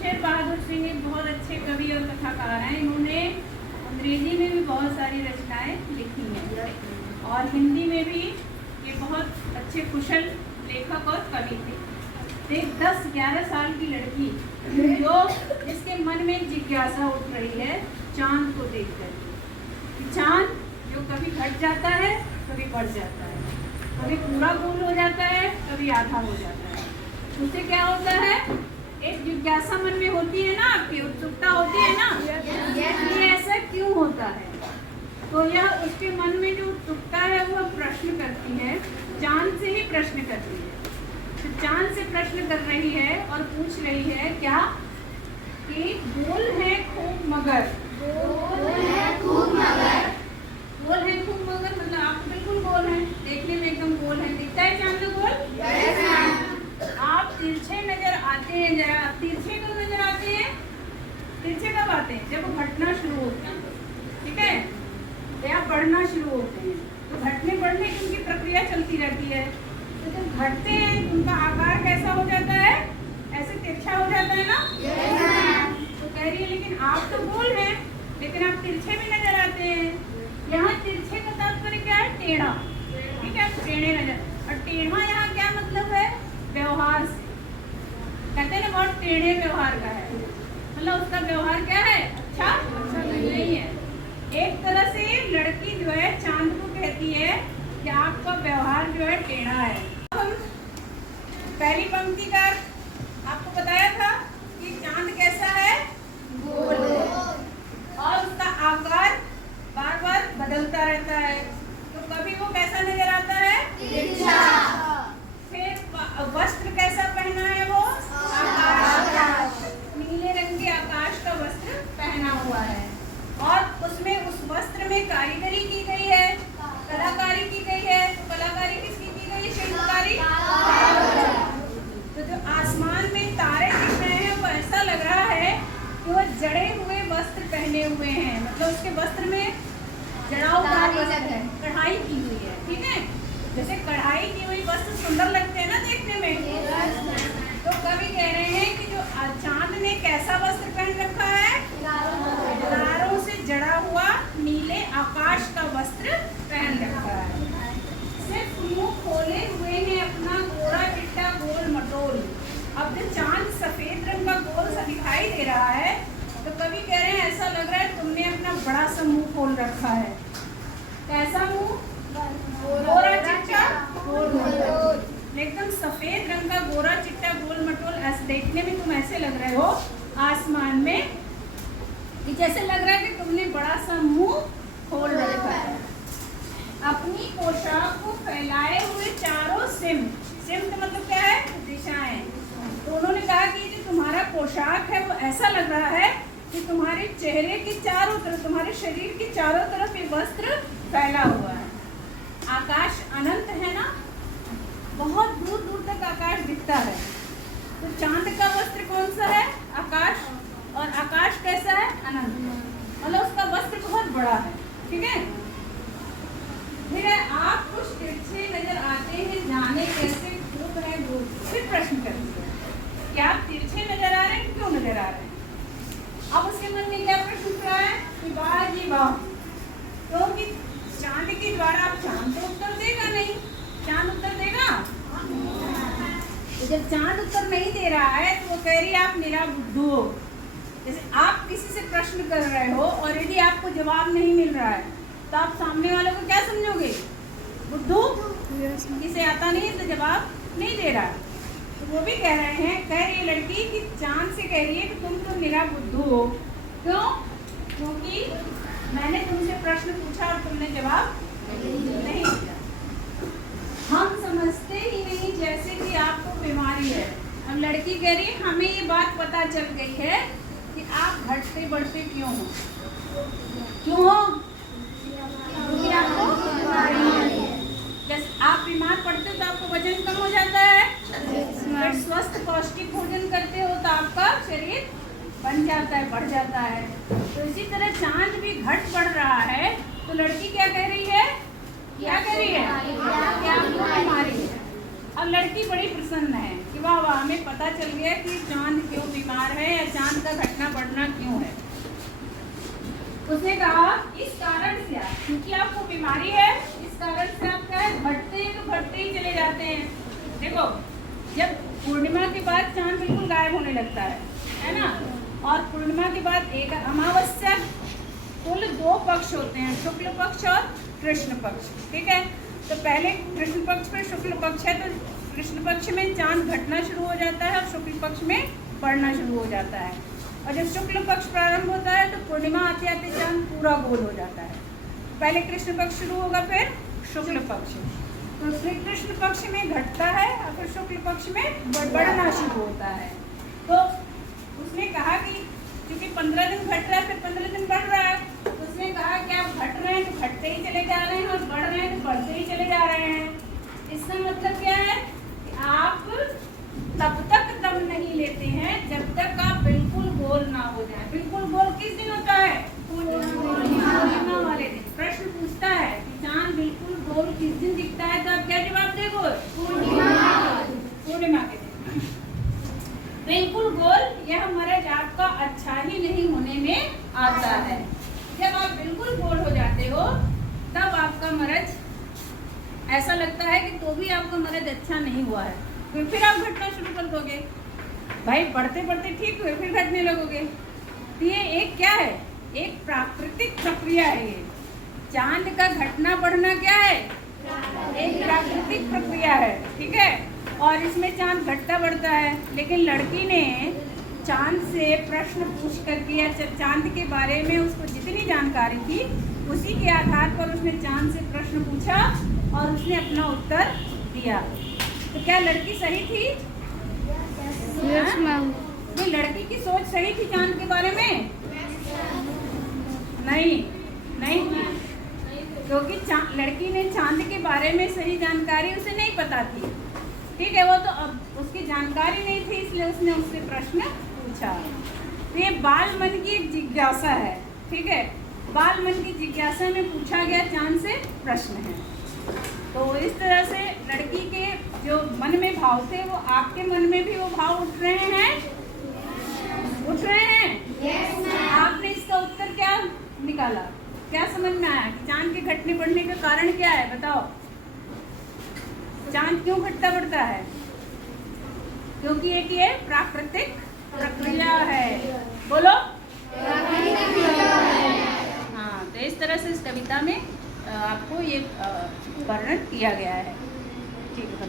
शमशेर बहादुर सिंह एक बहुत अच्छे कवि और कथाकार हैं। इन्होंने अंग्रेजी में भी बहुत सारी रचनाएं लिखी हैं और हिंदी में भी ये बहुत अच्छे कुशल लेखक और कवि थे। एक 10-11 साल की लड़की जो जिसके मन में जिज्ञासा उठ रही है चांद को देखकर, चांद जो कभी घट जाता है कभी बढ़ जाता है, कभी पूरा गोल हो जाता है कभी आधा हो जाता है। उससे क्या होता है, एक जिज्ञासा मन में होती है ना, आपकी उत्सुकता होती है ना, ये ऐसा क्यों होता है। तो यह उसके मन में जो उत्सुकता है वो प्रश्न करती है, चांद से ही प्रश्न करती है। तो चांद से प्रश्न कर रही है और पूछ रही है क्या कि गोल है खूब मगर, गोल है खूब मगर, गोल है खूब मगर मतलब आप बिल्कुल गोल हैं, देखने में एकदम गोल है, दिखता है चांद गोल। आप तिरछे नजर आते हैं, जरा तिरछे कब नजर आते हैं, तिरछे कब आते हैं जब वो घटना शुरू होते हैं, ठीक है, या बढ़ना शुरू होते हैं। तो घटने बढ़ने की उनकी प्रक्रिया चलती रहती है। तो जब घटते हैं उनका आकार कैसा हो जाता है, ऐसे तिरछा हो जाता है ना। तो कह रही है लेकिन आप तो गोल हैं, लेकिन आप तिरछे भी नजर आते हैं। यहाँ तिरछे का तात्पर्य क्या है, टेढ़ा, ठीक है, टेढ़े नजर। और टेढ़ा यहाँ क्या मतलब है, व्यवहार से, कहते हैं ना बहुत टेढ़े व्यवहार का है, मतलब उसका व्यवहार क्या है, अच्छा नहीं है। एक तरह से लड़की जो है चांद को कहती है कि आपका व्यवहार जो है टेढ़ा है। हम पहली पंक्ति का आपको बताया था कि चांद कैसा है, गोल है और उसका आकार बार बार बदलता रहता है। तो कभी वो कैसा नजर आता है, तिरछा। फिर वस्त्र कैसा पहना है वो, आकाश, नीले रंग के आकाश का वस्त्र पहना हुआ है और उसमें उस वस्त्र में कारीगरी की गई है, कलाकारी की गई है। तो कलाकारी किसकी की गई, शिल्पकारी। तो जो आसमान में तारे दिख रहे हैं वो ऐसा लग रहा है कि वो जड़े हुए वस्त्र पहने हुए हैं, मतलब उसके वस्त्र में जड़ाव है, कढ़ाई की हुई है, ठीक है। जैसे कढ़ाई की हुई वस्त्र सुंदर लगते हैं ना देखने में। तो कवि कह रहे हैं कि जो चांद ने कैसा वस्त्र पहन रखा है, तारों से जड़ा हुआ नीले आकाश का वस्त्र पहन रखा है। सिर्फ मुंह खोले हुए हैं अपना गोरा चिट्टा गोल मटोल। अब जो चांद सफेद रंग का गोल सा दिखाई दे रहा है तो कवि कह रहे हैं ऐसा लग रहा है तुमने अपना बड़ा सा मुंह खोल रखा है। कैसा मुंह, गोरा चिट्टा गोल मटोल, एकदम सफेद रंग का गोरा चिट्टा गोल मटोल। ऐसे देखने में तुम ऐसे लग रहे हो आसमान में कि जैसे लग रहा है कि तुमने बड़ा सा मुंह खोल रखा है। अपनी पोशाक को फैलाए हुए चारों सिम, सिम का मतलब क्या है, दिशाएं। तो उन्होंने कहा कि जो तुम्हारा पोशाक है वो ऐसा लग रहा है कि तुम्हारे चेहरे के चारों तरफ, तुम्हारे शरीर के चारों तरफ ये वस्त्र फैला हुआ है। आकाश अनंत है ना, बहुत दूर दूर तक आकाश दिखता है। तो चांद का वस्त्र कौन सा है, आकाश, और आकाश कैसा है, अनंत, मतलब उसका वस्त्र बहुत बड़ा है, ठीक है। फिर आप कुछ तिरछे नजर आते हैं, जाने कैसे खूब है दूर। फिर प्रश्न करती है क्या आप तिरछे नजर आ रहे हैं, क्यों नजर आ रहे हैं। अब उसके मन में क्या प्रश्न उठ रहा है कि वाह जी वाह, क्योंकि चांद के द्वारा आप चांद तो उत्तर देगा नहीं, चांद उत्तर देगा। तो जब चांद उत्तर नहीं दे रहा है तो वो कह रही है आप मेरा बुद्धू हो। जैसे आप किसी से प्रश्न कर रहे हो और यदि आपको जवाब नहीं मिल रहा है तो आप सामने वाले को क्या समझोगे, बुद्धू, किसे आता नहीं है तो जवाब नहीं दे रहा। तो वो भी कह रहे हैं, कह रही है लड़की कि चांद से कह रही है कि तुम तो मेरा बुद्धू हो। क्यों, क्योंकि मैंने तुमसे प्रश्न पूछा और तुमने जवाब नहीं दिया। हम समझते ही नहीं जैसे कि आपको बीमारी है। अब लड़की कह रही है हमें ये बात पता चल गई है कि आप घटते बढ़ते क्यों हो, क्यों हो, क्योंकि आपको बीमारी है। जैसे आप बीमार पड़ते हो तो आपको वजन कम हो जाता है, फिर स्वस्थ पौष्टिक भोजन करते हो तो आपका शरीर बन जाता है, बढ़ जाता है। तो इसी तरह चांद भी घट बढ़ रहा है। तो लड़की क्या कह रही है, क्या कह रही है कि आपको बीमारी है। अब लड़की बड़ी प्रसन्न है कि वाह वाह हमें पता चल गया कि चांद क्यों बीमार है या उसने कहा इस कारण से आप, क्योंकि आपको बीमारी है, इस कारण से आप क्या है, घटते हैं तो घटते ही चले जाते हैं। देखो, जब पूर्णिमा के बाद चांद बिल्कुल गायब होने लगता है ना, और पूर्णिमा के बाद एक अमावस्या, कुल 2 पक्ष होते हैं, शुक्ल पक्ष और कृष्ण पक्ष, ठीक है। तो पहले कृष्ण पक्ष में शुक्ल पक्ष है, तो कृष्ण पक्ष में चांद घटना शुरू हो जाता है और शुक्ल पक्ष में बढ़ना शुरू हो जाता है। और जब शुक्ल पक्ष प्रारंभ होता है तो पूर्णिमा आते आते चांद पूरा गोल हो जाता है। पहले कृष्ण पक्ष शुरू होगा, फिर शुक्ल पक्ष, तो श्री कृष्ण पक्ष में घटता है और फिर शुक्ल पक्ष में बढ़ना शुरू होता है। तो उसने कहा कि क्योंकि 15 दिन घट रहा है, फिर 15 दिन बढ़ रहा है, तो उसने कहा कि आप घट रहे हैं तो घटते ही चले जा रहे हैं और बढ़ रहे हैं तो बढ़ते ही चले जा रहे हैं। इसका मतलब क्या है कि आप तब तक दम नहीं लेते हैं जब तक आप बिल्कुल गोल ना हो जाए। बिल्कुल गोल किस दिन होता है? पूर्णिमा वाले दिन। प्रश्न पूछता है कि चांद बिल्कुल गोल किस दिन दिखता है, तो आप क्या जवाब देगो? पूर्णिमा के दिन। बिल्कुल गोल यह मर्ज आपका अच्छा ही नहीं होने में आता है। जब आप बिल्कुल गोल हो जाते हो तब आपका मर्ज ऐसा लगता है कि तो भी आपका मर्ज अच्छा नहीं हुआ है, फिर आप घटना शुरू कर दोगे। भाई बढ़ते बढ़ते ठीक हुए, फिर घटने लगोगे। तो ये एक क्या है? एक प्राकृतिक प्रक्रिया है। ये चांद का घटना बढ़ना क्या है? एक प्राकृतिक प्रक्रिया है, ठीक है। और इसमें चांद घटता बढ़ता है। लेकिन लड़की ने चांद से प्रश्न पूछ करके या चांद के बारे में उसको जितनी जानकारी थी उसी के आधार पर उसने चांद से प्रश्न पूछा और उसने अपना उत्तर दिया। तो क्या लड़की सही थी? Yes ma'am. ये लड़की की सोच सही थी चांद के बारे में? नहीं थी, क्योंकि लड़की ने चांद के बारे में सही जानकारी उसे नहीं पता थी, ठीक है। वो तो अब उसकी जानकारी नहीं थी, इसलिए उसने उससे प्रश्न पूछा। तो ये बाल मन की एक जिज्ञासा है, ठीक है। बाल मन की जिज्ञासा में पूछा गया चांद से प्रश्न है। तो इस तरह से लड़की के जो मन में भाव थे वो आपके मन में भी वो भाव उठ रहे हैं? उठ रहे हैं? yes, आपने इसका उत्तर क्या निकाला? क्या समझ में आया कि चांद के घटने बढ़ने का कारण क्या है? बताओ, चांद क्यों घटता बढ़ता है? क्योंकि एक ये प्राकृतिक प्रक्रिया है। बोलो। हाँ, तो इस तरह से इस कविता में आपको ये वर्णन किया गया है, ठीक है।